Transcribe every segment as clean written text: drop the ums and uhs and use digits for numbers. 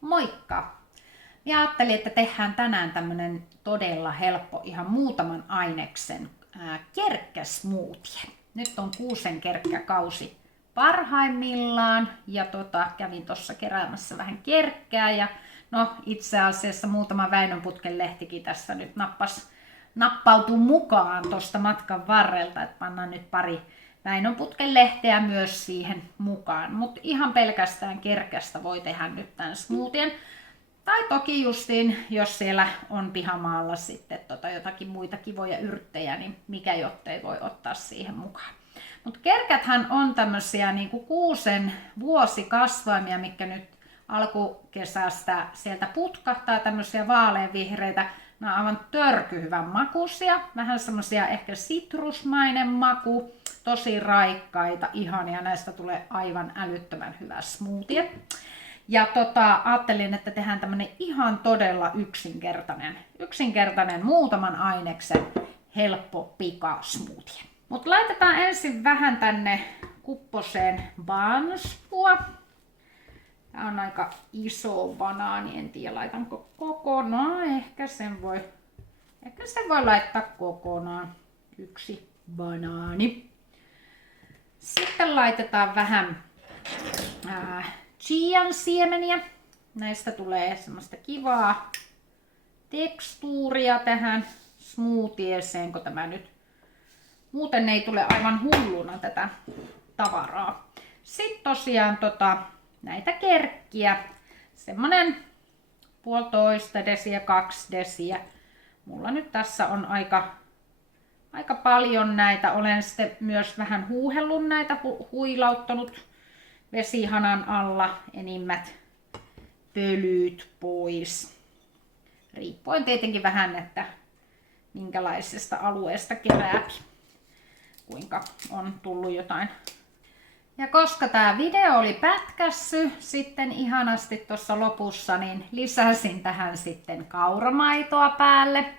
Moikka! Minä ajattelin, että tehdään tänään tämmönen todella helppo, ihan muutaman aineksen kerkkäsmoothie. Nyt on kuusen kerkkäkausi parhaimmillaan ja kävin tuossa keräämässä vähän kerkkää ja no itse asiassa muutama Väinönputken lehtikin tässä nyt nappautuu mukaan tuosta matkan varrelta, että pannaan nyt pari Väinönputken lehteä myös siihen mukaan, mutta ihan pelkästään kerkästä voi tehdä nyt tämän smoothien. Tai toki justiin, jos siellä on pihamaalla sitten jotakin muita kivoja yrttejä, niin mikä jottei voi ottaa siihen mukaan. Mutta kerkäthän on tämmöisiä niinku kuusen vuosikasvaimia, mitkä nyt alkukesästä sieltä putkahtaa, tämmöisiä vaaleanvihreitä. Nämä on aivan törkyhyvän makuisia, vähän semmoisia ehkä sitrusmainen maku, tosi raikkaita, ihania. Näistä tulee aivan älyttömän hyvä smoothie. Ja ajattelin, että tehdään tämmönen ihan todella yksinkertainen muutaman aineksen helppo pikasmoothie. Mutta laitetaan ensin vähän tänne kupposeen banspua. Tää on aika iso banaani, en tiedä laitanko kokonaan, ehkä sen voi laittaa kokonaan, yksi banaani. Sitten laitetaan vähän chian siemeniä. Näistä tulee semmoista kivaa tekstuuria tähän smoothieeseen, kun tämä nyt muuten ei tule aivan hulluna tätä tavaraa. Sitten tosiaan näitä kerkkiä, semmonen 1,5 desiä, 2 desiä. Mulla nyt tässä on aika paljon näitä. Olen sitten myös vähän huuhellut näitä, huilauttanut vesihanan alla enimmät pölyt pois. Riippuen tietenkin vähän, että minkälaisesta alueesta kerääpi, kuinka on tullut jotain. Ja koska tämä video oli pätkässy sitten ihanasti tuossa lopussa, niin lisäsin tähän sitten kauramaitoa päälle.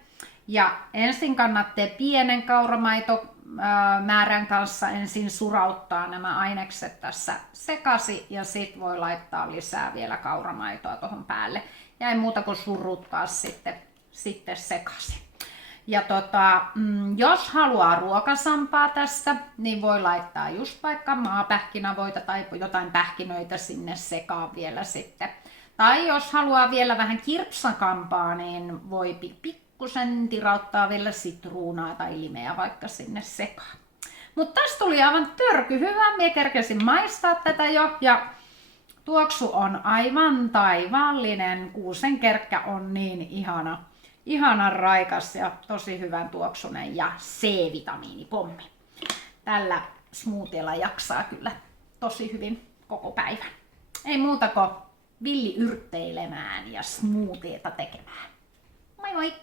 Ja ensin kannattaa pienen kauramaitomäärän kanssa ensin surauttaa nämä ainekset tässä sekaisin ja sit voi laittaa lisää vielä kauramaitoa tuohon päälle. Ja ei muuta kuin suruttaa sitten sekaisin. Ja jos haluaa ruokasampaa tästä, niin voi laittaa just vaikka maapähkinävoita tai jotain pähkinöitä sinne sekaan vielä sitten. Tai jos haluaa vielä vähän kirpsakampaa, niin voi pikkusen tirauttaa vielä sitruunaa tai limeä vaikka sinne sekaan. Mutta tästä tuli aivan törkyhyvä. Minä kerkesin maistaa tätä jo ja tuoksu on aivan taivaallinen. Kuusenkerkkä on niin ihanan raikas ja tosi hyvän tuoksunen ja C-vitamiinipommi. Tällä smoothiella jaksaa kyllä tosi hyvin koko päivän. Ei muuta kuin villiyrtteilemään ja smoothieta tekemään. Moi moi!